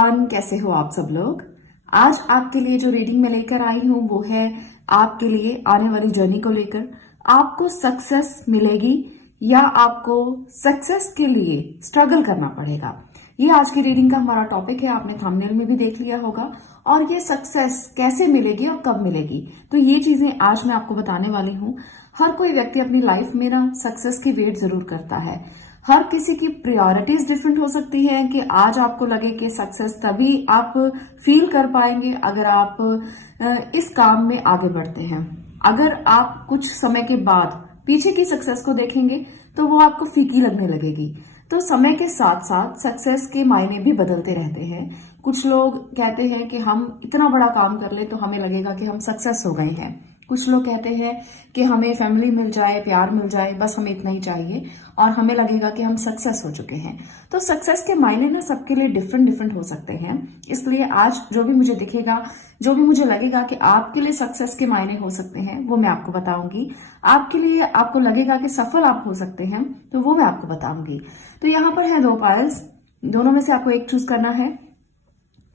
कैसे हो आप सब लोग। आज आपके लिए जो रीडिंग मैं लेकर आई हूँ वो है आपके लिए आने वाली जर्नी को लेकर। आपको सक्सेस मिलेगी या आपको सक्सेस के लिए स्ट्रगल करना पड़ेगा, ये आज की रीडिंग का हमारा टॉपिक है। आपने थंबनेल में भी देख लिया होगा। और ये सक्सेस कैसे मिलेगी और कब मिलेगी, तो ये चीजें आज मैं आपको बताने वाली हूँ। हर कोई व्यक्ति अपनी लाइफ में ना सक्सेस की वेट जरूर करता है। हर किसी की प्रायोरिटीज डिफरेंट हो सकती है कि आज आपको लगे कि सक्सेस तभी आप फील कर पाएंगे अगर आप इस काम में आगे बढ़ते हैं। अगर आप कुछ समय के बाद पीछे की सक्सेस को देखेंगे तो वो आपको फीकी लगने लगेगी। तो समय के साथ साथ सक्सेस के मायने भी बदलते रहते हैं। कुछ लोग कहते हैं कि हम इतना बड़ा काम कर ले तो हमें लगेगा कि हम सक्सेस हो गए हैं। कुछ लोग कहते हैं कि हमें फैमिली मिल जाए, प्यार मिल जाए, बस हमें इतना ही चाहिए और हमें लगेगा कि हम सक्सेस हो चुके हैं। तो सक्सेस के मायने ना सबके लिए डिफरेंट हो सकते हैं। इसलिए आज जो भी मुझे दिखेगा, जो भी मुझे लगेगा कि आपके लिए सक्सेस के मायने हो सकते हैं, वो मैं आपको बताऊंगी। आपके लिए आपको लगेगा कि सफल आप हो सकते हैं, तो वो मैं आपको बताऊंगी। तो यहाँ पर है 2 पाइल्स, दोनों में से आपको एक चूज करना है।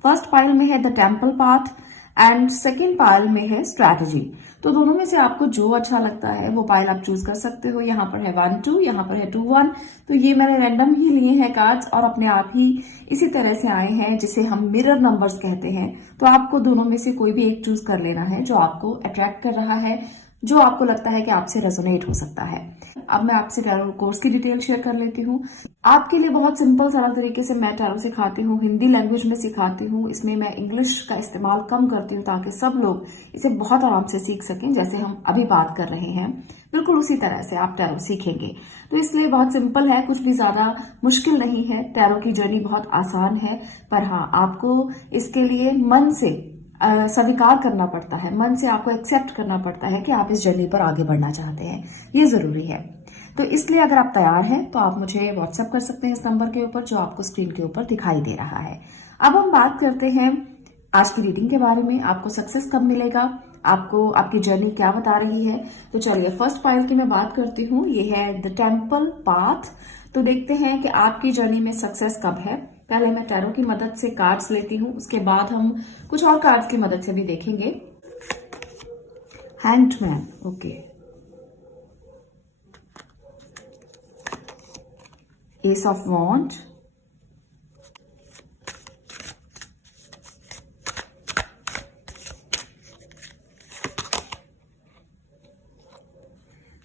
फर्स्ट पाइल में है the temple path and second pile में है स्ट्रैटेजी। तो दोनों में से आपको जो अच्छा लगता है वो पाइल आप चूज कर सकते हो। यहाँ पर है 1 2, यहाँ पर है 2 1। तो ये मैंने रैंडम ही लिए हैं कार्ड्स और अपने आप ही इसी तरह से आए हैं, जिसे हम मिरर नंबर्स कहते हैं। तो आपको दोनों में से कोई भी एक चूज कर लेना है जो आपको अट्रैक्ट कर रहा है, जो आपको लगता है कि आपसे रेजोनेट हो सकता है। अब मैं आपसे टैरो कोर्स की डिटेल शेयर कर लेती हूँ। आपके लिए बहुत सिंपल सरल तरीके से मैं टैरो सिखाती हूँ, हिंदी लैंग्वेज में सिखाती हूँ। इसमें मैं इंग्लिश का इस्तेमाल कम करती हूँ ताकि सब लोग इसे बहुत आराम से सीख सकें। जैसे हम अभी बात कर रहे हैं, बिल्कुल उसी तरह से आप टैरो सीखेंगे। तो इसलिए बहुत सिंपल है, कुछ भी ज्यादा मुश्किल नहीं है। टैरो की जर्नी बहुत आसान है, पर हाँ आपको इसके लिए मन से स्वीकार करना पड़ता है, मन से आपको एक्सेप्ट करना पड़ता है कि आप इस जर्नी पर आगे बढ़ना चाहते हैं। ये जरूरी है। तो इसलिए अगर आप तैयार हैं तो आप मुझे व्हाट्सएप कर सकते हैं इस नंबर के ऊपर जो आपको स्क्रीन के ऊपर दिखाई दे रहा है। अब हम बात करते हैं आज की रीडिंग के बारे में। आपको सक्सेस कब मिलेगा, आपको आपकी जर्नी क्या बता रही है। तो चलिए फर्स्ट पाइल की मैं बात करती हूँ। ये है द टेम्पल पाथ। तो देखते हैं कि आपकी जर्नी में सक्सेस कब है। पहले मैं टैरो की मदद से कार्ड्स लेती हूँ, उसके बाद हम कुछ और कार्ड्स की मदद से भी देखेंगे। हैंडमैन, ओके। एस ऑफ वॉन्ड,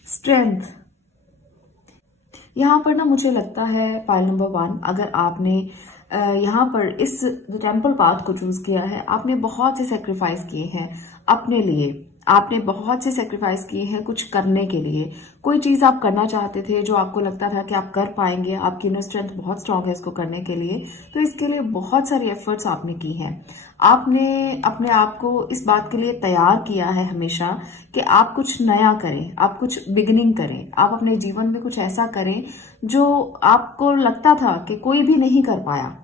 स्ट्रेंथ। यहां पर ना मुझे लगता है पाइल नंबर 1, अगर आपने यहाँ पर इस टेम्पल पाथ को चूज किया है, आपने बहुत से सेक्रीफाइस किए हैं अपने लिए। आपने बहुत से सेक्रीफाइस किए हैं कुछ करने के लिए। कोई चीज आप करना चाहते थे जो आपको लगता था कि आप कर पाएंगे, आपकी इनर स्ट्रेंथ बहुत स्ट्रांग है इसको करने के लिए। तो इसके लिए बहुत सारी एफर्ट्स आपने की हैं। आपने अपने आप को इस बात के लिए तैयार किया है हमेशा कि आप कुछ नया करें, आप कुछ बिगिनिंग करें, आप अपने जीवन में कुछ ऐसा करें जो आपको लगता था कि कोई भी नहीं कर पाया।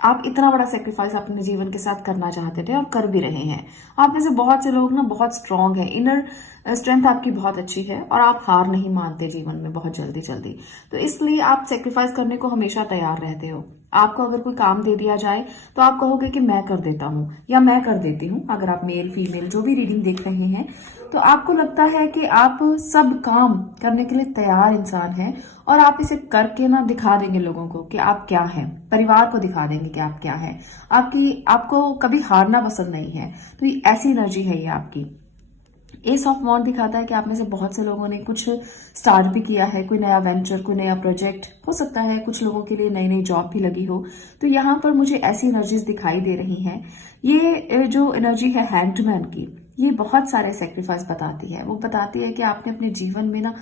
आप इतना बड़ा सेक्रीफाइस अपने जीवन के साथ करना चाहते थे और कर भी रहे हैं। आप में से बहुत से लोग ना बहुत स्ट्रांग हैं, इनर स्ट्रेंथ आपकी बहुत अच्छी है और आप हार नहीं मानते जीवन में बहुत जल्दी। तो इसलिए आप सेक्रीफाइस करने को हमेशा तैयार रहते हो। आपको अगर कोई काम दे दिया जाए तो आप कहोगे कि मैं कर देता हूँ या मैं कर देती हूँ। अगर आप मेल फीमेल जो भी रीडिंग देख रहे हैं तो आपको लगता है कि आप सब काम करने के लिए तैयार इंसान हैं और आप इसे करके ना दिखा देंगे लोगों को कि आप क्या हैं, परिवार को दिखा देंगे कि आप क्या हैं। आपको कभी हारना पसंद नहीं है। तो ये ऐसी एनर्जी है ये आपकी। एस ऑफ वॉन्ड दिखाता है कि आप में से बहुत से लोगों ने कुछ स्टार्ट भी किया है, कोई नया वेंचर, कोई नया प्रोजेक्ट हो सकता है। कुछ लोगों के लिए नई नई जॉब भी लगी हो। तो यहाँ पर मुझे ऐसी एनर्जीज दिखाई दे रही हैं। ये जो एनर्जी है हैंडमैन की, ये बहुत सारे सेक्रीफाइस बताती है। वो बताती है कि आपने अपने जीवन में ना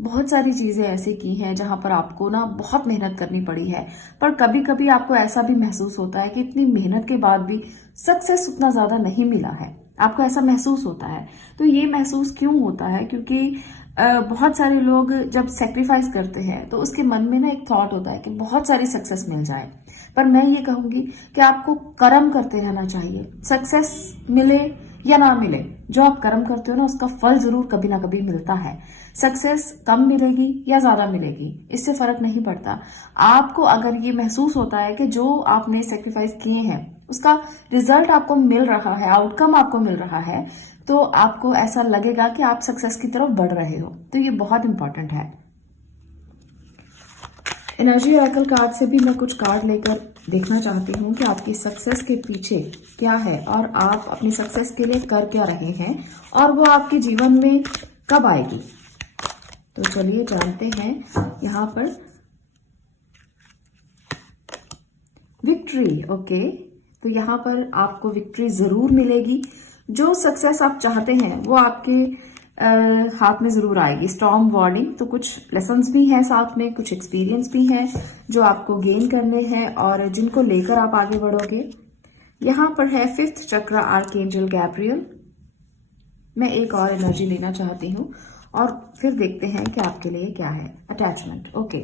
बहुत सारी चीजें ऐसी की हैं जहां पर आपको ना बहुत मेहनत करनी पड़ी है, पर कभी कभी आपको ऐसा भी महसूस होता है कि इतनी मेहनत के बाद भी सक्सेस उतना ज्यादा नहीं मिला है। आपको ऐसा महसूस होता है। तो ये महसूस क्यों होता है? क्योंकि बहुत सारे लोग जब सेक्रीफाइस करते हैं तो उसके मन में ना एक थॉट होता है कि बहुत सारी सक्सेस मिल जाए। पर मैं ये कहूंगी कि आपको कर्म करते रहना चाहिए। सक्सेस मिले या ना मिले, जो आप कर्म करते हो ना उसका फल जरूर कभी ना कभी मिलता है। सक्सेस कम मिलेगी या ज्यादा मिलेगी इससे फर्क नहीं पड़ता। आपको अगर ये महसूस होता है कि जो आपने सेक्रीफाइस किए हैं उसका रिजल्ट आपको मिल रहा है, आउटकम आपको मिल रहा है, तो आपको ऐसा लगेगा कि आप सक्सेस की तरफ बढ़ रहे हो। तो ये बहुत इंपॉर्टेंट है। एनर्जी ऑरेकल कार्ड से भी मैं कुछ कार्ड लेकर देखना चाहती हूँ कि आपकी सक्सेस के पीछे क्या है और आप अपनी सक्सेस के लिए कर क्या रहे हैं और वो आपके जीवन में कब आएगी। तो चलिए जानते हैं। यहाँ पर विक्ट्री, ओके, तो यहाँ पर आपको विक्ट्री जरूर मिलेगी। जो सक्सेस आप चाहते हैं वो आपके हाथ में जरूर आएगी। स्टॉर्म वार्निंग, तो कुछ लेसन्स भी हैं साथ में, कुछ एक्सपीरियंस भी हैं जो आपको गेन करने हैं और जिनको लेकर आप आगे बढ़ोगे। यहाँ पर है 5th चक्र आर्कएंजल गैब्रियल। मैं एक और एनर्जी लेना चाहती हूँ और फिर देखते हैं कि आपके लिए क्या है। अटैचमेंट, ओके,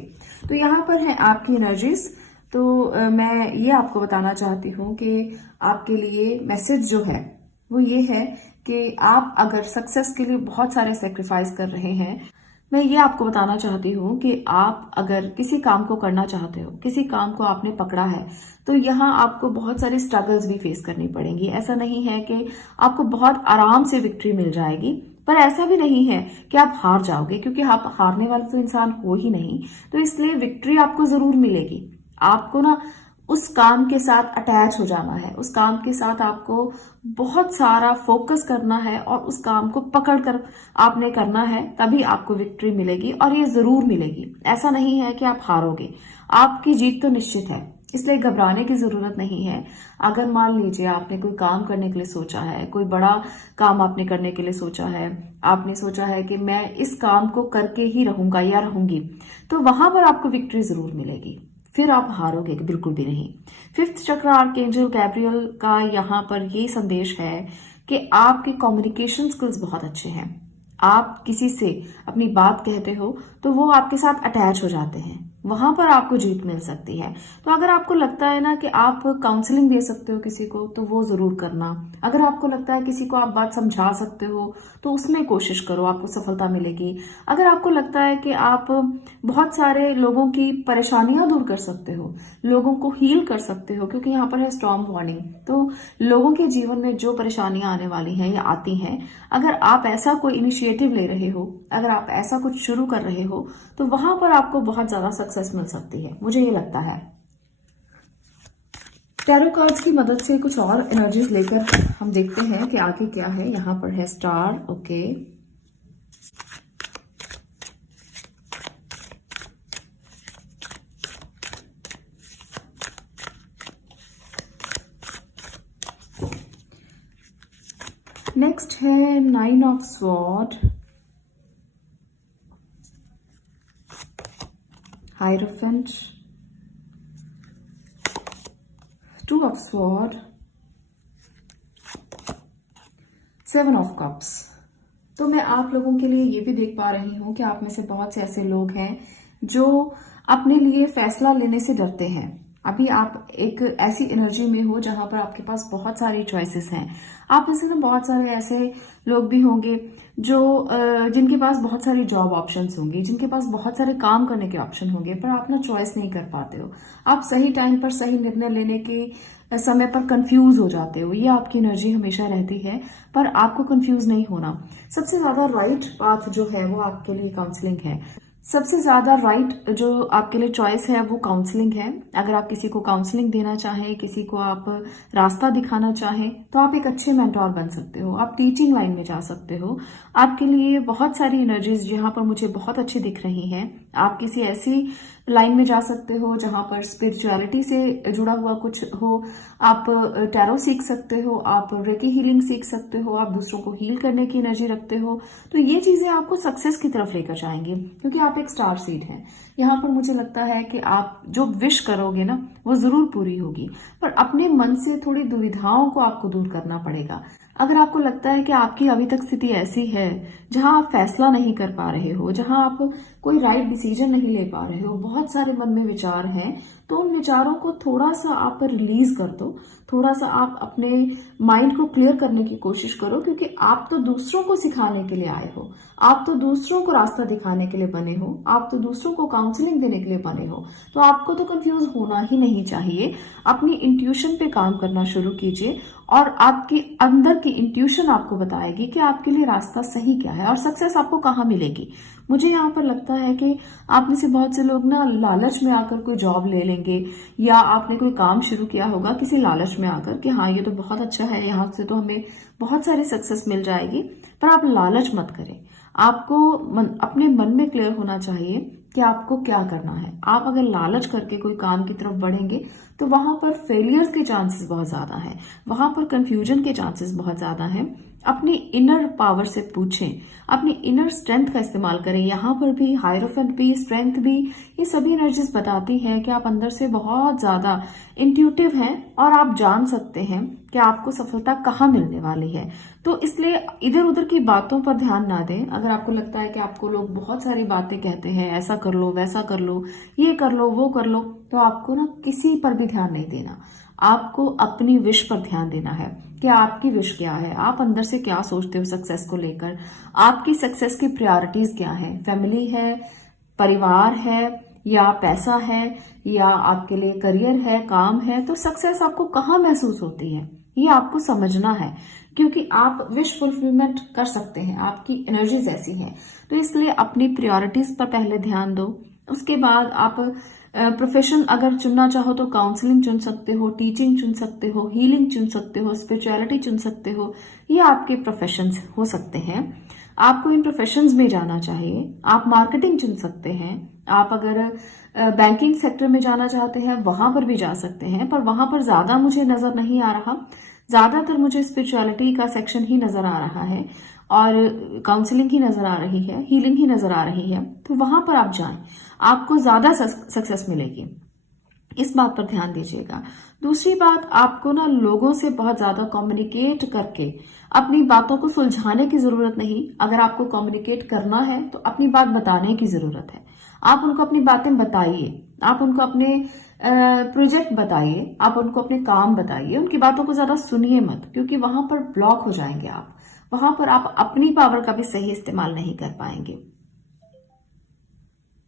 तो यहाँ पर है आपकी एनर्जीज। तो मैं ये आपको बताना चाहती हूँ कि आपके लिए मैसेज जो है वो ये है कि आप अगर सक्सेस के लिए बहुत सारे सेक्रीफाइस कर रहे हैं, मैं ये आपको बताना चाहती हूँ कि आप अगर किसी काम को करना चाहते हो, किसी काम को आपने पकड़ा है, तो यहाँ आपको बहुत सारी स्ट्रगल्स भी फेस करनी पड़ेंगी। ऐसा नहीं है कि आपको बहुत आराम से विक्ट्री मिल जाएगी, पर ऐसा भी नहीं है कि आप हार जाओगे, क्योंकि आप हारने वाले तो इंसान हो ही नहीं। तो इसलिए विक्ट्री आपको जरूर मिलेगी। आपको ना उस काम के साथ अटैच हो जाना है, उस काम के साथ आपको बहुत सारा फोकस करना है और उस काम को पकड़ कर आपने करना है, तभी आपको विक्ट्री मिलेगी और ये जरूर मिलेगी। ऐसा नहीं है कि आप हारोगे, आपकी जीत तो निश्चित है, इसलिए घबराने की जरूरत नहीं है। अगर मान लीजिए आपने कोई काम करने के लिए सोचा है, कोई बड़ा काम आपने करने के लिए सोचा है, आपने सोचा है कि मैं इस काम को करके ही रहूंगा या रहूंगी, तो वहां पर आपको विक्ट्री जरूर मिलेगी, फिर आप हारोगे बिल्कुल भी नहीं। 5th चक्र आर्कएंजल गैब्रियल का यहाँ पर ये संदेश है कि आपके कम्युनिकेशन स्किल्स बहुत अच्छे हैं। आप किसी से अपनी बात कहते हो तो वो आपके साथ अटैच हो जाते हैं, वहां पर आपको जीत मिल सकती है। तो अगर आपको लगता है ना कि आप काउंसलिंग दे सकते हो किसी को, तो वो जरूर करना। अगर आपको लगता है किसी को आप बात समझा सकते हो, तो उसमें कोशिश करो, आपको सफलता मिलेगी। अगर आपको लगता है कि आप बहुत सारे लोगों की परेशानियां दूर कर सकते हो, लोगों को हील कर सकते हो, क्योंकि यहाँ पर है स्टॉर्म वार्निंग, तो लोगों के जीवन में जो परेशानियां आने वाली हैं या आती हैं, अगर आप ऐसा कोई इनिशिएटिव ले रहे हो, अगर आप ऐसा कुछ शुरू कर रहे हो, तो वहां पर आपको बहुत ज्यादा सक्सेस मिल सकती है, मुझे ये लगता है। टैरो कार्ड्स की मदद से कुछ और एनर्जीज लेकर हम देखते हैं कि आगे क्या है। यहाँ पर है स्टार, ओके, नेक्स्ट है 9 of sword, hierophant, 2 of sword, 7 of cups. तो मैं आप लोगों के लिए ये भी देख पा रही हूं कि आप में से बहुत से ऐसे लोग हैं जो अपने लिए फैसला लेने से डरते हैं। अभी आप एक ऐसी एनर्जी में हो जहां पर आपके पास बहुत सारी चॉइसेस हैं। आप में से ना बहुत सारे ऐसे लोग भी होंगे जो जिनके पास बहुत सारी जॉब ऑप्शंस होंगी, जिनके पास बहुत सारे काम करने के ऑप्शन होंगे, पर आप ना चॉइस नहीं कर पाते हो। आप सही टाइम पर सही निर्णय लेने के समय पर कंफ्यूज हो जाते हो। ये आपकी एनर्जी हमेशा रहती है, पर आपको कंफ्यूज नहीं होना। सबसे ज्यादा राइट पाथ जो है वो आपके लिए काउंसलिंग है। सबसे ज्यादा राइट जो आपके लिए चॉइस है वो काउंसलिंग है। अगर आप किसी को काउंसलिंग देना चाहें, किसी को आप रास्ता दिखाना चाहें, तो आप एक अच्छे मेंटोर बन सकते हो, आप टीचिंग लाइन में जा सकते हो। आपके लिए बहुत सारी एनर्जीज यहाँ पर मुझे बहुत अच्छी दिख रही हैं। आप किसी ऐसी लाइन में जा सकते हो जहां पर स्पिरिचुअलिटी से जुड़ा हुआ कुछ हो, आप टैरो सीख सकते हो, आप रेकी हीलिंग सीख सकते हो, आप दूसरों को हील करने की एनर्जी रखते हो। तो ये चीजें आपको सक्सेस की तरफ लेकर जाएंगी, क्योंकि आप एक स्टार सीड हैं। यहाँ पर मुझे लगता है कि आप जो विश करोगे ना वो जरूर पूरी होगी, पर अपने मन से थोड़ी दुविधाओं को आपको दूर करना पड़ेगा। अगर आपको लगता है कि आपकी अभी तक स्थिति ऐसी है जहां आप फैसला नहीं कर पा रहे हो, जहां आप कोई राइट डिसीजन नहीं ले पा रहे हो, बहुत सारे मन में विचार हैं, तो उन विचारों को थोड़ा सा आप रिलीज कर दो, थोड़ा सा आप अपने माइंड को क्लियर करने की कोशिश करो, क्योंकि आप तो दूसरों को सिखाने के लिए आए हो, आप तो दूसरों को रास्ता दिखाने के लिए बने हो, आप तो दूसरों को काउंसलिंग देने के लिए बने हो, तो आपको तो कंफ्यूज होना ही नहीं चाहिए। अपनी इंट्यूशन पे काम करना शुरू कीजिए और आपके अंदर की इंट्यूशन आपको बताएगी कि आपके लिए रास्ता सही क्या है और सक्सेस आपको कहाँ मिलेगी। मुझे यहाँ पर लगता है कि आप में से बहुत से लोग ना लालच में आकर कोई जॉब ले लेंगे, या आपने कोई काम शुरू किया होगा किसी लालच में आकर कि हाँ ये तो बहुत अच्छा है, यहाँ से तो हमें बहुत सारी सक्सेस मिल जाएगी। पर आप लालच मत करें। आपको अपने मन में क्लियर होना चाहिए कि आपको क्या करना है। आप अगर लालच करके कोई काम की तरफ बढ़ेंगे तो वहां पर फेलियर्स के चांसेस बहुत ज्यादा है, वहां पर कंफ्यूजन के चांसेस बहुत ज्यादा हैं। अपनी इनर पावर से पूछें, अपनी इनर स्ट्रेंथ का इस्तेमाल करें। यहाँ पर भी हायरोफेंट भी, स्ट्रेंथ भी, ये सभी एनर्जीज बताती हैं कि आप अंदर से बहुत ज्यादा इंट्यूटिव हैं और आप जान सकते हैं कि आपको सफलता कहाँ मिलने वाली है। तो इसलिए इधर उधर की बातों पर ध्यान ना दें। अगर आपको लगता है कि आपको लोग बहुत सारी बातें कहते हैं, ऐसा कर लो, वैसा कर लो, ये कर लो, वो कर लो, तो आपको ना किसी पर भी ध्यान नहीं देना। आपको अपनी विश पर ध्यान देना है कि आपकी विश क्या है, आप अंदर से क्या सोचते हो सक्सेस को लेकर, आपकी सक्सेस की प्रायोरिटीज क्या है, फैमिली है, परिवार है, या पैसा है, या आपके लिए करियर है, काम है। तो सक्सेस आपको कहाँ महसूस होती है ये आपको समझना है, क्योंकि आप विश फुलफिलमेंट कर सकते हैं, आपकी एनर्जीज ऐसी हैं। तो इसलिए अपनी प्रायोरिटीज पर पहले ध्यान दो। उसके बाद आप प्रोफेशन अगर चुनना चाहो तो काउंसलिंग चुन सकते हो, टीचिंग चुन सकते हो, हीलिंग चुन सकते हो, स्पिरिचुअलिटी चुन सकते हो। ये आपके प्रोफेशंस हो सकते हैं। आपको इन प्रोफेशंस में जाना चाहिए। आप मार्केटिंग चुन सकते हैं। आप अगर बैंकिंग सेक्टर में जाना चाहते हैं वहां पर भी जा सकते हैं, पर वहां पर ज्यादा मुझे नजर नहीं आ रहा। ज्यादातर मुझे स्पिरिचुअलिटी का सेक्शन ही नजर आ रहा है और काउंसलिंग ही नजर आ रही है, हीलिंग ही नजर आ रही है। तो वहां पर आप जाएं, आपको ज्यादा सक्सेस मिलेगी। इस बात पर ध्यान दीजिएगा। दूसरी बात, आपको ना लोगों से बहुत ज्यादा कम्युनिकेट करके अपनी बातों को सुलझाने की जरूरत नहीं। अगर आपको कम्युनिकेट करना है तो अपनी बात बताने की जरूरत है। आप उनको अपनी बातें बताइए, आप उनको अपने प्रोजेक्ट बताइए, आप उनको अपने काम बताइए। उनकी बातों को ज्यादा सुनिए मत, क्योंकि वहां पर ब्लॉक हो जाएंगे आप। वहां पर आप अपनी पावर का भी सही इस्तेमाल नहीं कर पाएंगे।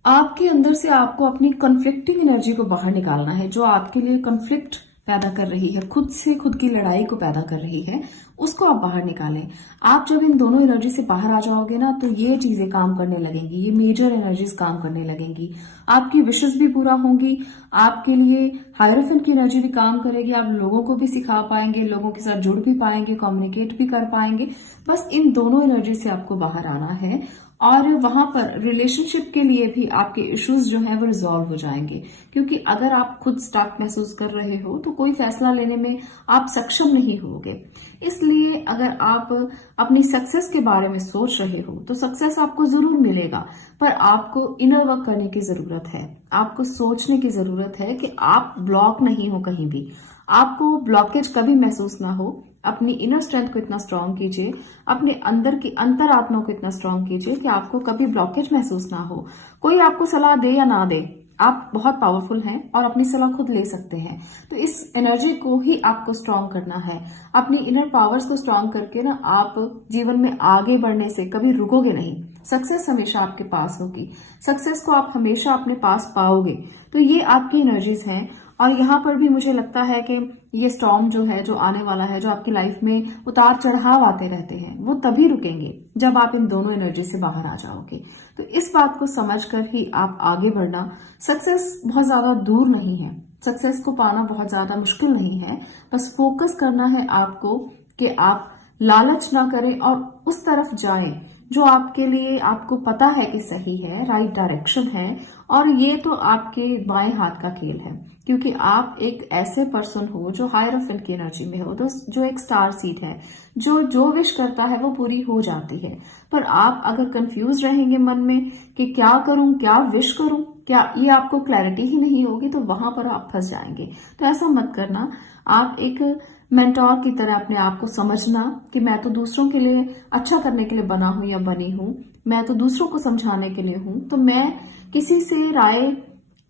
आपके अंदर से आपको अपनी कॉन्फ्लिक्टिंग एनर्जी को बाहर निकालना है, जो आपके लिए कॉन्फ्लिक्ट पैदा कर रही है, खुद से खुद की लड़ाई को पैदा कर रही है, उसको आप बाहर निकालें। आप जब इन दोनों एनर्जी से बाहर आ जाओगे ना, तो ये चीजें काम करने लगेंगी, ये मेजर एनर्जीज काम करने लगेंगी। आपकी विशेस भी पूरा होंगी, आपके लिए हायरोफेंट की एनर्जी भी काम करेगी। आप लोगों को भी सिखा पाएंगे, लोगों के साथ जुड़ भी पाएंगे, कम्युनिकेट भी कर पाएंगे। बस इन दोनों एनर्जी से आपको बाहर आना है और वहां पर रिलेशनशिप के लिए भी आपके इश्यूज जो है वो रिजॉल्व हो जाएंगे। क्योंकि अगर आप खुद स्टक महसूस कर रहे हो तो कोई फैसला लेने में आप सक्षम नहीं होगे। इसलिए अगर आप अपनी सक्सेस के बारे में सोच रहे हो तो सक्सेस आपको जरूर मिलेगा, पर आपको इनर वर्क करने की जरूरत है। आपको सोचने की जरूरत है कि आप ब्लॉक नहीं हो कहीं भी, आपको ब्लॉकेज कभी महसूस ना हो। अपनी इनर स्ट्रेंथ को इतना स्ट्रांग कीजिए, अपने अंदर की अंतरात्मा को इतना स्ट्रांग कीजिए कि आपको कभी ब्लॉकेज महसूस ना हो। कोई आपको सलाह दे या ना दे, आप बहुत पावरफुल हैं और अपनी सलाह खुद ले सकते हैं। तो इस एनर्जी को ही आपको स्ट्रांग करना है। अपनी इनर पावर्स को स्ट्रांग करके ना आप जीवन में आगे बढ़ने से कभी रुकोगे नहीं। सक्सेस हमेशा आपके पास होगी, सक्सेस को आप हमेशा अपने पास पाओगे। तो ये आपकी एनर्जीज हैं। और यहाँ पर भी मुझे लगता है कि ये स्टॉर्म जो है, जो आने वाला है, जो आपकी लाइफ में उतार चढ़ाव आते रहते हैं, वो तभी रुकेंगे जब आप इन दोनों एनर्जी से बाहर आ जाओगे। तो इस बात को समझकर ही आप आगे बढ़ना। सक्सेस बहुत ज्यादा दूर नहीं है, सक्सेस को पाना बहुत ज्यादा मुश्किल नहीं है। बस फोकस करना है आपको कि आप लालच ना करें और उस तरफ जाएं जो आपके लिए, आपको पता है कि सही है, राइट डायरेक्शन है। और ये तो आपके बाएं हाथ का खेल है, क्योंकि आप एक ऐसे पर्सन हो जो हायरोफेंट की एनर्जी में हो, तो जो एक स्टार सीड है, जो विश करता है वो पूरी हो जाती है। पर आप अगर कंफ्यूज रहेंगे मन में कि क्या करूं, क्या विश करूं, क्या ये आपको क्लैरिटी ही नहीं होगी, तो वहां पर आप फंस जाएंगे। तो ऐसा मत करना। आप एक मेंटोर की तरह अपने आप को समझना कि मैं तो दूसरों के लिए अच्छा करने के लिए बना हूं या बनी हूं, मैं तो दूसरों को समझाने के लिए हूं, तो मैं किसी से राय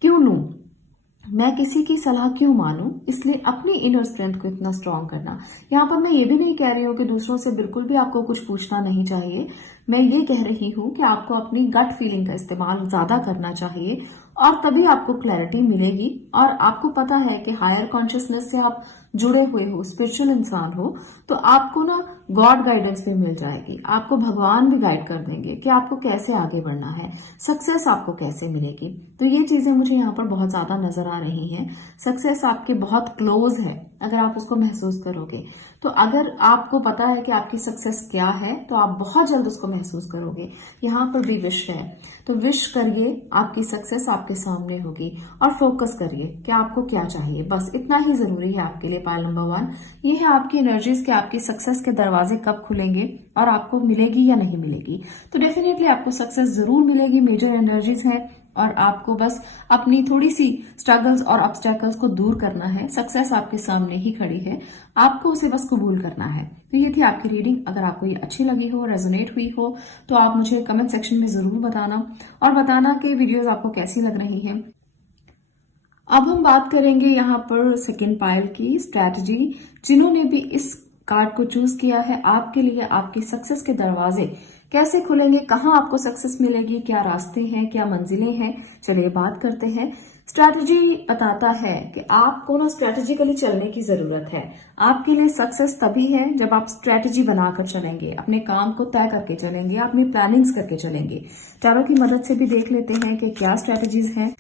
क्यों लूं। मैं किसी की सलाह क्यों मानूं, इसलिए अपनी इनर स्ट्रेंथ को इतना स्ट्रांग करना। यहाँ पर मैं ये भी नहीं कह रही हूँ कि दूसरों से बिल्कुल भी आपको कुछ पूछना नहीं चाहिए। मैं ये कह रही हूँ कि आपको अपनी गट फीलिंग का इस्तेमाल ज्यादा करना चाहिए और तभी आपको क्लैरिटी मिलेगी। और आपको पता है कि हायर कॉन्शियसनेस से आप जुड़े हुए हो, स्पिरिचुअल इंसान हो, तो आपको ना गॉड गाइडेंस भी मिल जाएगी। आपको भगवान भी गाइड कर देंगे कि आपको कैसे आगे बढ़ना है, सक्सेस आपको कैसे मिलेगी। तो ये चीजें मुझे यहाँ पर बहुत ज्यादा नजर आ रही हैं। सक्सेस आपके बहुत क्लोज है अगर आप उसको महसूस करोगे। तो अगर आपको पता है कि आपकी सक्सेस क्या है तो आप बहुत जल्द उसको महसूस करोगे। यहाँ पर भी विश है, तो विश करिए आपकी सक्सेस आपके सामने होगी और फोकस करिए कि आपको क्या चाहिए। बस इतना ही जरूरी है आपके लिए। पायल नंबर 1 ये है आपकी एनर्जीज के आपकी सक्सेस के दरवाजे कब खुलेंगे और आपको मिलेगी या नहीं मिलेगी। तो डेफिनेटली आपको सक्सेस जरूर मिलेगी, मेजर एनर्जीज है और आपको बस अपनी थोड़ी सी स्ट्रगल्स और ऑब्स्टेकल्स को दूर करना है। सक्सेस आपके सामने ही खड़ी है, आपको उसे बस कबूल करना है। तो ये थी आपकी रीडिंग। अगर आपको ये अच्छी लगी हो, रेजोनेट हुई हो, तो आप मुझे कमेंट सेक्शन में जरूर बताना और बताना कि वीडियोस आपको कैसी लग रही हैं। अब हम बात करेंगे यहाँ पर सेकंड पाइल की स्ट्रैटेजी। जिन्होंने भी इस कार्ड को चूज किया है, आपके लिए आपकी सक्सेस के दरवाजे कैसे खुलेंगे, कहाँ आपको सक्सेस मिलेगी, क्या रास्ते हैं, क्या मंजिलें हैं, चलिए बात करते हैं। स्ट्रैटेजी बताता है कि आपको ना स्ट्रैटेजिकली चलने की जरूरत है। आपके लिए सक्सेस तभी है जब आप स्ट्रैटेजी बनाकर चलेंगे, अपने काम को तय करके चलेंगे, अपनी प्लानिंग्स करके चलेंगे। टैरो की मदद से भी देख लेते हैं कि क्या स्ट्रैटेजीज हैं।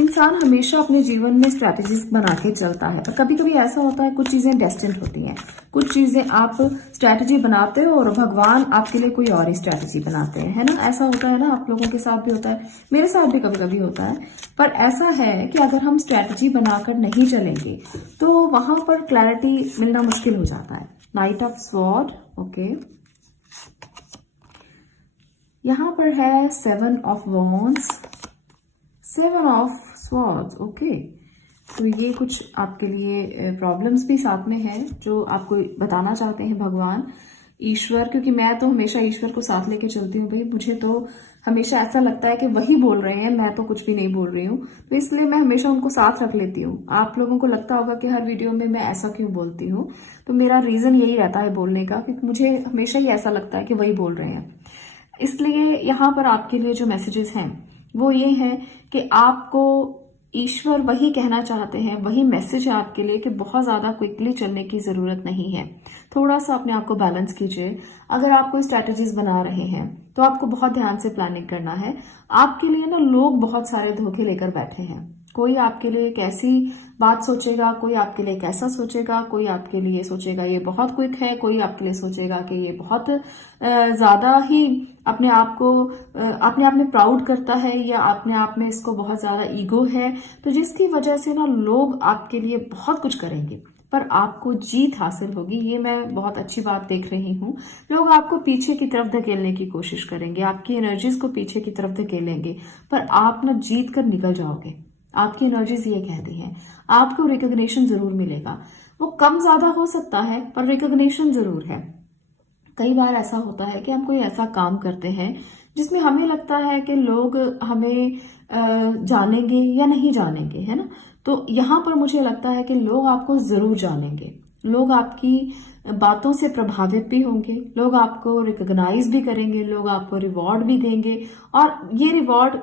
इंसान हमेशा अपने जीवन में स्ट्रैटेजीज बना के चलता है, पर कभी कभी ऐसा होता है कुछ चीजें डेस्टिन्ड होती हैं। कुछ चीजें आप स्ट्रैटेजी बनाते हो और भगवान आपके लिए कोई और ही स्ट्रैटेजी बनाते हैं, है ना। ऐसा होता है ना, आप लोगों के साथ भी होता है, मेरे साथ भी कभी कभी होता है। पर ऐसा है कि अगर हम स्ट्रैटेजी बनाकर नहीं चलेंगे तो वहां पर क्लैरिटी मिलना मुश्किल हो जाता है। नाइट ऑफ स्वॉर्ड, ओके, यहां पर है 7 of wands, 7 of swords, okay. तो ये कुछ आपके लिए प्रॉब्लम्स भी साथ में है जो आपको बताना चाहते हैं भगवान, ईश्वर। क्योंकि मैं तो हमेशा ईश्वर को साथ लेके चलती हूँ भाई, मुझे तो हमेशा ऐसा लगता है कि वही बोल रहे हैं, मैं तो कुछ भी नहीं बोल रही हूँ। तो इसलिए मैं हमेशा उनको साथ रख लेती हूँ। आप लोगों को लगता होगा कि हर वीडियो में मैं ऐसा क्यों बोलती हूँ, तो मेरा रीजन यही रहता है बोलने का, क्योंकि मुझे हमेशा ही ऐसा लगता है कि वही बोल रहे हैं। इसलिए यहाँ पर आपके लिए जो मैसेजेस हैं वो ये है कि आपको ईश्वर वही कहना चाहते हैं, वही मैसेज है आपके लिए कि बहुत ज्यादा क्विकली चलने की जरूरत नहीं है। थोड़ा सा अपने आप को बैलेंस कीजिए। अगर आप कोई स्ट्रैटेजीज बना रहे हैं तो आपको बहुत ध्यान से प्लानिंग करना है। आपके लिए ना लोग बहुत सारे धोखे लेकर बैठे हैं। कोई आपके लिए कैसी बात सोचेगा, कोई आपके लिए कैसा सोचेगा, कोई आपके लिए सोचेगा ये बहुत क्विक है, कोई आपके लिए सोचेगा कि ये बहुत ज्यादा ही अपने आप में प्राउड करता है या अपने आप में इसको बहुत ज्यादा ईगो है। तो जिसकी वजह से ना लोग आपके लिए बहुत कुछ करेंगे पर आपको जीत हासिल होगी, ये मैं बहुत अच्छी बात देख रही हूँ। लोग आपको पीछे की तरफ धकेलने की कोशिश करेंगे, आपकी एनर्जीज को पीछे की तरफ धकेलेंगे, पर आप ना जीत कर निकल जाओगे। आपकी एनर्जीज ये कहती हैं। आपको रिकॉग्निशन जरूर मिलेगा, वो कम ज्यादा हो सकता है पर रिकॉग्निशन जरूर है। कई बार ऐसा होता है कि हम कोई ऐसा काम करते हैं जिसमें हमें लगता है कि लोग हमें जानेंगे या नहीं जानेंगे, है ना। तो यहाँ पर मुझे लगता है कि लोग आपको जरूर जानेंगे, लोग आपकी बातों से प्रभावित भी होंगे, लोग आपको रिकॉग्नाइज भी करेंगे, लोग आपको रिवॉर्ड भी देंगे। और ये रिवॉर्ड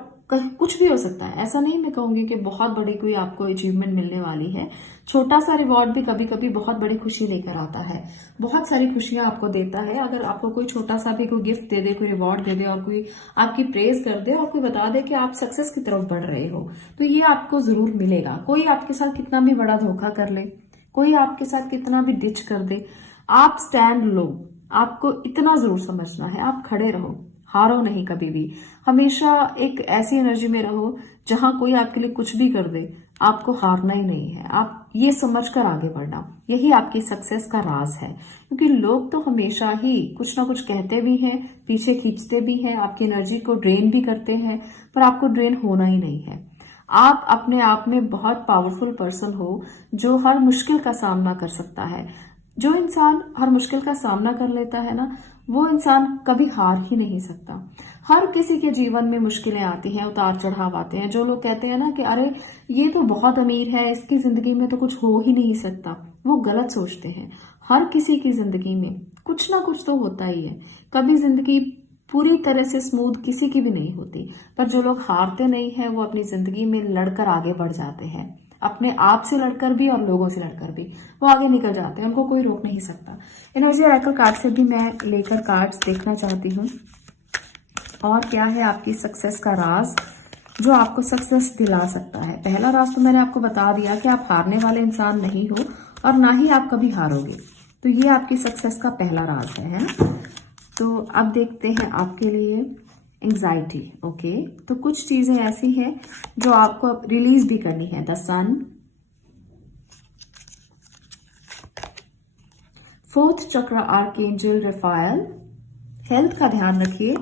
कुछ भी हो सकता है, ऐसा नहीं मैं कहूंगी कि बहुत बड़ी कोई आपको अचीवमेंट मिलने वाली है। छोटा सा रिवॉर्ड भी कभी कभी बहुत बड़ी खुशी लेकर आता है, बहुत सारी खुशियां आपको देता है। अगर आपको कोई छोटा सा भी कोई गिफ्ट दे दे, कोई रिवॉर्ड दे दे और कोई आपकी प्रेज कर दे और कोई बता दे कि आप सक्सेस की तरफ बढ़ रहे हो, तो ये आपको जरूर मिलेगा। कोई आपके साथ कितना भी बड़ा धोखा कर ले, कोई आपके साथ कितना भी डिच कर दे, आप स्टैंड लो। आपको इतना जरूर समझना है, आप खड़े रहो, हारो नहीं कभी भी। हमेशा एक ऐसी एनर्जी में रहो जहां कोई आपके लिए कुछ भी कर दे, आपको हारना ही नहीं है। आप ये समझकर आगे बढ़ना, यही आपकी सक्सेस का राज है। क्योंकि लोग तो हमेशा ही कुछ ना कुछ कहते भी हैं, पीछे खींचते भी हैं, आपकी एनर्जी को ड्रेन भी करते हैं, पर आपको ड्रेन होना ही नहीं है। आप अपने आप में बहुत पावरफुल पर्सन हो जो हर मुश्किल का सामना कर सकता है। जो इंसान हर मुश्किल का सामना कर लेता है ना, वो इंसान कभी हार ही नहीं सकता। हर किसी के जीवन में मुश्किलें आती हैं, उतार चढ़ाव आते हैं। जो लोग कहते हैं ना कि अरे ये तो बहुत अमीर है, इसकी जिंदगी में तो कुछ हो ही नहीं सकता, वो गलत सोचते हैं। हर किसी की जिंदगी में कुछ ना कुछ तो होता ही है। कभी जिंदगी पूरी तरह से स्मूथ किसी की भी नहीं होती, पर जो लोग हारते नहीं हैं वो अपनी जिंदगी में लड़कर आगे बढ़ जाते हैं। अपने आप से लड़कर भी और लोगों से लड़कर भी वो आगे निकल जाते हैं, उनको कोई रोक नहीं सकता। एनर्जी ऑरेकल कार्ड से भी मैं लेकर कार्ड्स देखना चाहती हूँ और क्या है आपकी सक्सेस का राज जो आपको सक्सेस दिला सकता है। पहला राज तो मैंने आपको बता दिया कि आप हारने वाले इंसान नहीं हो और ना ही आप कभी हारोगे, तो ये आपकी सक्सेस का पहला राज है ना। तो अब देखते हैं आपके लिए एंजाइटी। ओके, तो कुछ चीजें ऐसी हैं जो आपको अब रिलीज भी करनी है। द सन, फोर्थ चक्र आर्कएंजल रफायल। हेल्थ का ध्यान रखिए,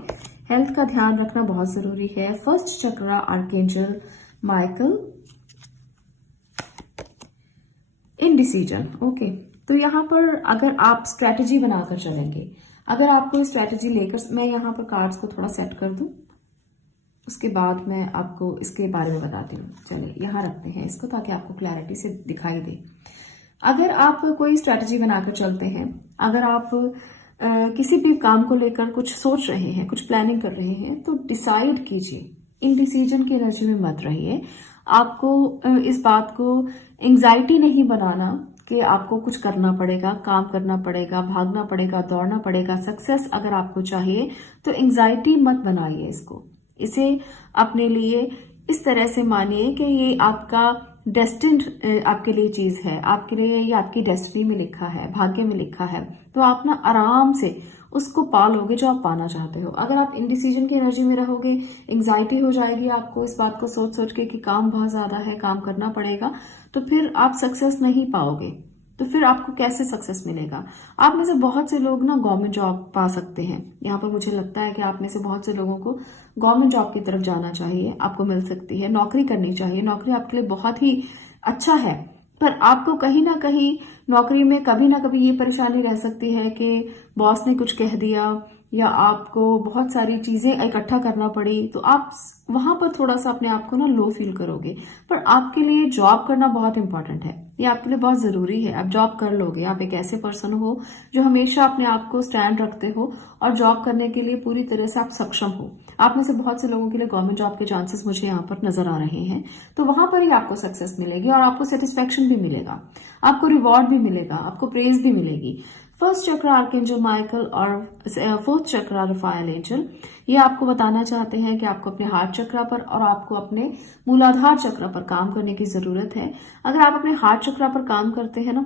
हेल्थ का ध्यान रखना बहुत जरूरी है। फर्स्ट चक्र आर्कएंजल माइकल। इनडिसीजन। ओके, तो यहाँ पर अगर आप स्ट्रेटजी बनाकर चलेंगे, अगर आपको स्ट्रेटजी लेकर, मैं यहाँ पर कार्ड्स को थोड़ा सेट कर दूं, उसके बाद मैं आपको इसके बारे में बताती हूँ। चलिए यहाँ रखते हैं इसको ताकि आपको क्लैरिटी से दिखाई दे। अगर आप कोई स्ट्रेटजी बनाकर चलते हैं, अगर आप किसी भी काम को लेकर कुछ सोच रहे हैं, कुछ प्लानिंग कर रहे हैं, तो डिसाइड कीजिए। इनडिसीजन की एनर्जी में मत रहिए। आपको इस बात को एंजाइटी नहीं बनाना कि आपको कुछ करना पड़ेगा, काम करना पड़ेगा, भागना पड़ेगा, दौड़ना पड़ेगा। सक्सेस अगर आपको चाहिए तो एंजाइटी मत बनाइए इसको। इसे अपने लिए इस तरह से मानिए कि ये आपका डेस्टिन्ड आपके लिए चीज है, आपके लिए ये आपकी डेस्टिनी में लिखा है, भाग्य में लिखा है। तो आप ना आराम से उसको पा लोगे जो आप पाना चाहते हो। अगर आप इनडिसीजन की एनर्जी में रहोगे, एंजाइटी हो जाएगी आपको इस बात को सोच सोच के कि काम बहुत ज्यादा है, काम करना पड़ेगा, तो फिर आप सक्सेस नहीं पाओगे। तो फिर आपको कैसे सक्सेस मिलेगा? आप में से बहुत से लोग ना गवर्नमेंट जॉब पा सकते हैं। यहाँ पर मुझे लगता है कि आप में से बहुत से लोगों को गवर्नमेंट जॉब की तरफ जाना चाहिए, आपको मिल सकती है। नौकरी करनी चाहिए, नौकरी आपके लिए बहुत ही अच्छा है, पर आपको कहीं ना कहीं नौकरी में कभी ना कभी ये परेशानी रह सकती है कि बॉस ने कुछ कह दिया या आपको बहुत सारी चीजें इकट्ठा करना पड़ी, तो आप वहां पर थोड़ा सा अपने आप को ना लो फील करोगे। पर आपके लिए जॉब करना बहुत इंपॉर्टेंट है, ये आपके लिए बहुत जरूरी है। आप जॉब कर लोगे, आप एक ऐसे पर्सन हो जो हमेशा अपने आप को स्टैंड रखते हो और जॉब करने के लिए पूरी तरह से आप सक्षम हो। आप में से बहुत से लोगों के लिए गवर्नमेंट जॉब के चांसेस मुझे यहाँ पर नजर आ रहे हैं, तो वहां पर ही आपको सक्सेस मिलेगी और आपको सेटिस्फेक्शन भी मिलेगा, आपको रिवॉर्ड भी मिलेगा, आपको प्रेज भी मिलेगी। फर्स्ट चक्र आर्कएंजल माइकल और फोर्थ चक्र रफायल एंजल, ये आपको बताना चाहते हैं कि आपको अपने हार्ट चक्र पर और आपको अपने मूलाधार चक्र पर काम करने की जरूरत है। अगर आप अपने हार्ट चक्र पर काम करते हैं ना,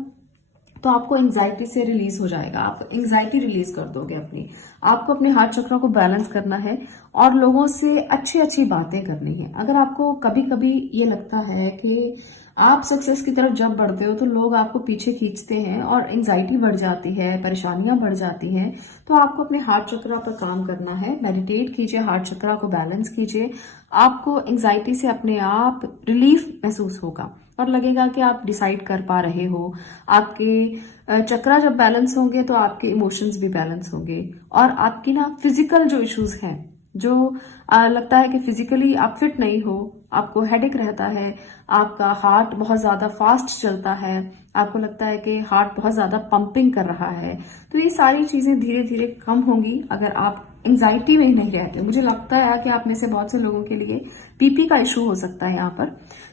तो आपको एंजाइटी से रिलीज हो जाएगा, आप एंजाइटी रिलीज कर दोगे अपनी। आपको अपने हार्ट चक्र को बैलेंस करना है और लोगों से अच्छी अच्छी बातें करनी है। अगर आपको कभी कभी ये लगता है कि आप सक्सेस की तरफ जब बढ़ते हो तो लोग आपको पीछे खींचते हैं और एंजाइटी बढ़ जाती है, परेशानियां बढ़ जाती हैं, तो आपको अपने हार्ट चक्र पर काम करना है। मेडिटेट कीजिए, हार्ट चक्र को बैलेंस कीजिए। आपको एंजाइटी से अपने आप रिलीफ महसूस होगा और लगेगा कि आप डिसाइड कर पा रहे हो। आपके चक्रा जब बैलेंस होंगे तो आपके इमोशंस भी बैलेंस होंगे और आपकी ना फिजिकल जो इश्यूज हैं, जो लगता है कि फिजिकली आप फिट नहीं हो, आपको हेडेक रहता है, आपका हार्ट बहुत ज्यादा फास्ट चलता है, आपको लगता है कि हार्ट बहुत ज्यादा पंपिंग कर रहा है, तो ये सारी चीजें धीरे धीरे कम होंगी अगर आप एंजाइटी में ही नहीं रहते। मुझे लगता है कि आप में से बहुत से लोगों के लिए बीपी का इशू हो सकता है यहाँ पर,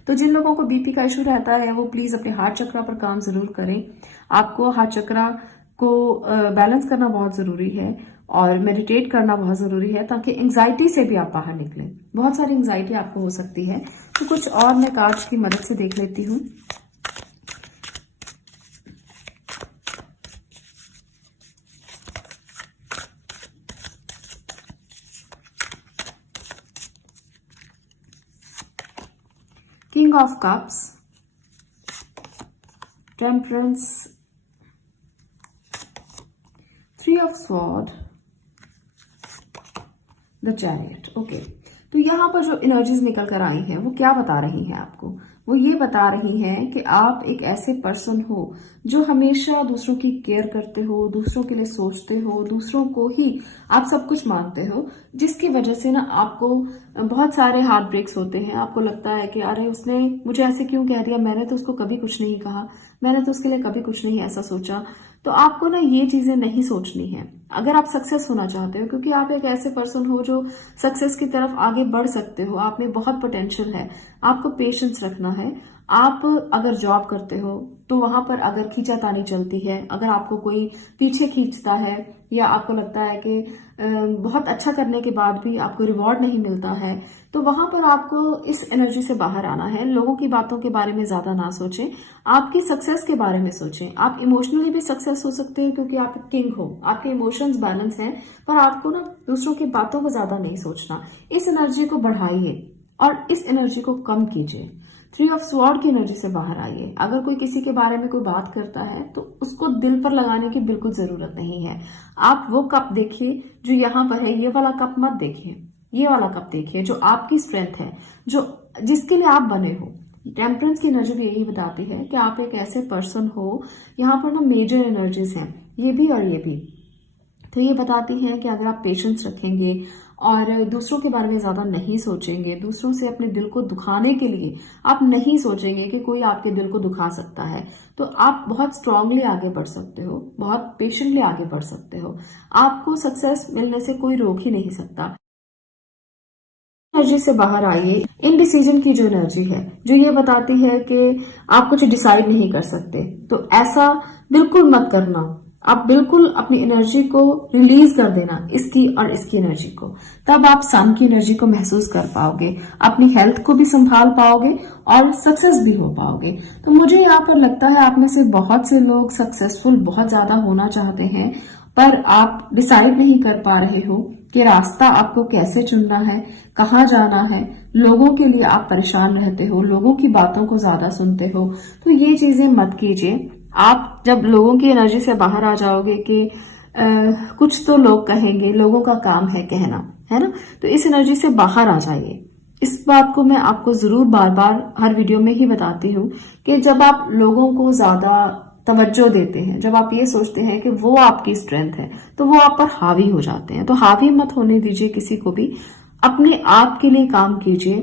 तो जिन लोगों को बीपी का इशू रहता है वो प्लीज अपने हार्ट चक्र पर काम जरूर करें। आपको हार्ट चक्र को बैलेंस करना बहुत जरूरी है और मेडिटेट करना बहुत जरूरी है ताकि एंजाइटी से भी आप बाहर निकलें। बहुत सारी एंजाइटी आपको हो सकती है, तो कुछ और मैं कार्ड्स की मदद से देख लेती हूँ। King of cups, temperance, three of sword, the chariot. Okay, तो यहाँ पर जो एनर्जीज निकल कर आई हैं वो क्या बता रही हैं आपको? वो ये बता रही हैं कि आप एक ऐसे पर्सन हो जो हमेशा दूसरों की केयर करते हो, दूसरों के लिए सोचते हो, दूसरों को ही आप सब कुछ मानते हो, जिसकी वजह से ना आपको बहुत सारे हार्ट ब्रेक्स होते हैं। आपको लगता है कि अरे उसने मुझे ऐसे क्यों कह दिया, मैंने तो उसको कभी कुछ नहीं कहा, मैंने तो उसके लिए कभी कुछ नहीं ऐसा सोचा। तो आपको ना ये चीजें नहीं सोचनी है अगर आप सक्सेस होना चाहते हो, क्योंकि आप एक ऐसे पर्सन हो जो सक्सेस की तरफ आगे बढ़ सकते हो। आप में बहुत पोटेंशियल है, आपको पेशेंस रखना है। आप अगर जॉब करते हो तो वहां पर अगर खींचातानी चलती है, अगर आपको कोई पीछे खींचता है या आपको लगता है कि बहुत अच्छा करने के बाद भी आपको रिवॉर्ड नहीं मिलता है, तो वहां पर आपको इस एनर्जी से बाहर आना है। लोगों की बातों के बारे में ज्यादा ना सोचें, आपकी सक्सेस के बारे में सोचें। आप इमोशनली भी सक्सेस हो सकते हैं क्योंकि आप किंग हो, आपके इमोशंस बैलेंस हैं, पर आपको ना दूसरों की बातों को ज्यादा नहीं सोचना। इस एनर्जी को बढ़ाइए और इस एनर्जी को कम कीजिए। 3 ऑफ स्वॉर्ड की एनर्जी से बाहर आइए। अगर कोई किसी के बारे में कोई बात करता है तो उसको दिल पर लगाने की बिल्कुल जरूरत नहीं है। आप वो कप देखिए जो यहाँ पर है, ये वाला कप मत देखिए, ये वाला कप देखिए जो आपकी स्ट्रेंथ है, जो जिसके लिए आप बने हो। टेम्परेंस की एनर्जी भी यही बताती है कि आप एक ऐसे पर्सन हो, यहाँ पर ना मेजर एनर्जीज हैं, ये भी और ये भी। तो ये बताती है कि अगर आप पेशेंस रखेंगे और दूसरों के बारे में ज्यादा नहीं सोचेंगे, दूसरों से अपने दिल को दुखाने के लिए आप नहीं सोचेंगे कि कोई आपके दिल को दुखा सकता है, तो आप बहुत स्ट्रांगली आगे बढ़ सकते हो, बहुत पेशेंटली आगे बढ़ सकते हो। आपको सक्सेस मिलने से कोई रोक ही नहीं सकता। एनर्जी से बाहर आइए। इनडिसीजन की जो एनर्जी है, जो ये बताती है कि आप कुछ डिसाइड नहीं कर सकते, तो ऐसा बिल्कुल मत करना। आप बिल्कुल अपनी एनर्जी को रिलीज कर देना, इसकी और इसकी एनर्जी को। तब आप सन की एनर्जी को महसूस कर पाओगे, अपनी हेल्थ को भी संभाल पाओगे और सक्सेस भी हो पाओगे। तो मुझे यहाँ पर लगता है आप में से बहुत से लोग सक्सेसफुल बहुत ज्यादा होना चाहते हैं, पर आप डिसाइड नहीं कर पा रहे हो कि रास्ता आपको कैसे चुनना है, कहाँ जाना है। लोगों के लिए आप परेशान रहते हो, लोगों की बातों को ज्यादा सुनते हो, तो ये चीजें मत कीजिए। आप जब लोगों की एनर्जी से बाहर आ जाओगे कि कुछ तो लोग कहेंगे, लोगों का काम है कहना, है ना, तो इस एनर्जी से बाहर आ जाइए। इस बात को मैं आपको जरूर बार बार हर वीडियो में ही बताती हूँ कि जब आप लोगों को ज्यादा तवज्जो देते हैं, जब आप ये सोचते हैं कि वो आपकी स्ट्रेंथ है, तो वो आप पर हावी हो जाते हैं। तो हावी मत होने दीजिए किसी को भी, अपने आप के लिए काम कीजिए,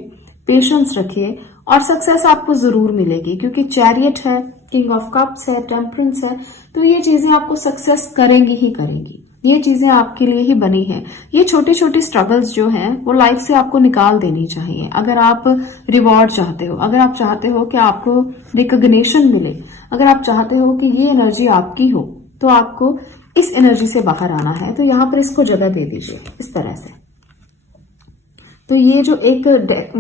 पेशेंस रखिए और सक्सेस आपको जरूर मिलेगी, क्योंकि चैरियट है, किंग ऑफ कप्स है, टेम्परेंस है, तो ये चीजें आपको सक्सेस करेंगी ही करेंगी। ये चीजें आपके लिए ही बनी है। ये छोटी छोटी स्ट्रगल्स जो हैं वो लाइफ से आपको निकाल देनी चाहिए। अगर आप रिवॉर्ड चाहते हो, अगर आप चाहते हो कि आपको रिकॉग्निशन मिले, अगर आप चाहते हो कि ये एनर्जी आपकी हो, तो आपको इस एनर्जी से बाहर आना है। तो यहाँ पर इसको जगह दे दीजिए इस तरह से। तो ये जो एक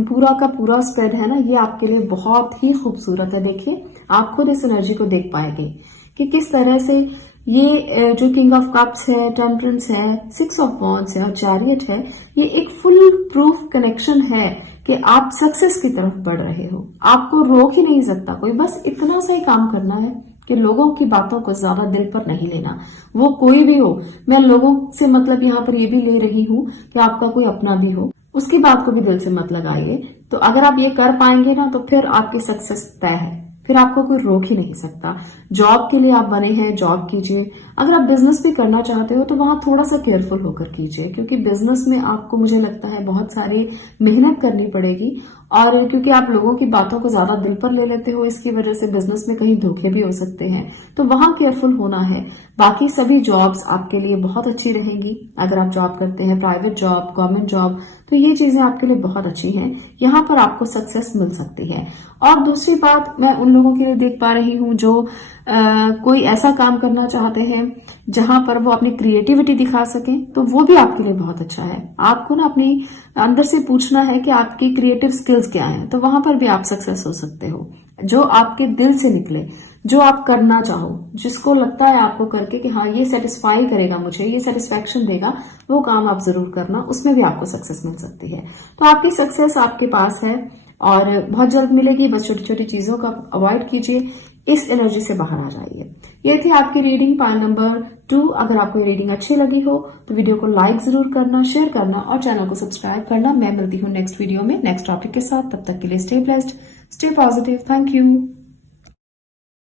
पूरा का पूरा स्प्रेड है ना, ये आपके लिए बहुत ही खूबसूरत है। देखिए, आप खुद इस एनर्जी को देख पाएंगे कि किस तरह से ये जो किंग ऑफ कप्स है, टेम्परेंस है, 6 ऑफ वॉन्ड्स है और चैरियट है, ये एक फुल प्रूफ कनेक्शन है कि आप सक्सेस की तरफ बढ़ रहे हो। आपको रोक ही नहीं सकता कोई, बस इतना सा ही काम करना है कि लोगों की बातों को ज्यादा दिल पर नहीं लेना। वो कोई भी हो, मैं लोगों से मतलब यहाँ पर ये भी ले रही हूँ कि आपका कोई अपना भी हो, उसकी बात को भी दिल से मत लगाइए। तो अगर आप ये कर पाएंगे ना, तो फिर आपकी सक्सेस तय है, फिर आपको कोई रोक ही नहीं सकता। जॉब के लिए आप बने हैं, जॉब कीजिए। अगर आप बिजनेस भी करना चाहते हो तो वहां थोड़ा सा केयरफुल होकर कीजिए, क्योंकि बिजनेस में आपको, मुझे लगता है, बहुत सारी मेहनत करनी पड़ेगी। और क्योंकि आप लोगों की बातों को ज्यादा दिल पर ले लेते हो, इसकी वजह से बिजनेस में कहीं धोखे भी हो सकते हैं, तो वहां केयरफुल होना है। बाकी सभी जॉब्स आपके लिए बहुत अच्छी रहेंगी। अगर आप जॉब करते हैं, प्राइवेट जॉब, गवर्नमेंट जॉब, तो ये चीजें आपके लिए बहुत अच्छी हैं। यहाँ पर आपको सक्सेस मिल सकती है। और दूसरी बात, मैं उन लोगों के लिए देख पा रही हूँ जो कोई ऐसा काम करना चाहते हैं जहां पर वो अपनी क्रिएटिविटी दिखा सकें, तो वो भी आपके लिए बहुत अच्छा है। आपको ना अपनी अंदर से पूछना है कि आपकी क्रिएटिव स्किल्स क्या हैं, तो वहां पर भी आप सक्सेस हो सकते हो। जो आपके दिल से निकले, जो आप करना चाहो, जिसको लगता है आपको करके कि हाँ ये सेटिस्फाई करेगा मुझे, ये सेटिस्फैक्शन देगा, वो काम आप जरूर करना, उसमें भी आपको सक्सेस मिल सकती है। तो आपकी सक्सेस आपके पास है और बहुत जल्द मिलेगी। बस छोटी छोटी चीजों का अवॉइड कीजिए, इस एनर्जी से बाहर आ जाइए। ये थी आपकी रीडिंग पाइल नंबर 2। अगर आपको ये रीडिंग अच्छी लगी हो तो वीडियो को लाइक जरूर करना, शेयर करना और चैनल को सब्सक्राइब करना। मैं मिलती हूँ नेक्स्ट वीडियो में नेक्स्ट टॉपिक के साथ। तब तक के लिए stay blessed. Stay positive. Thank you.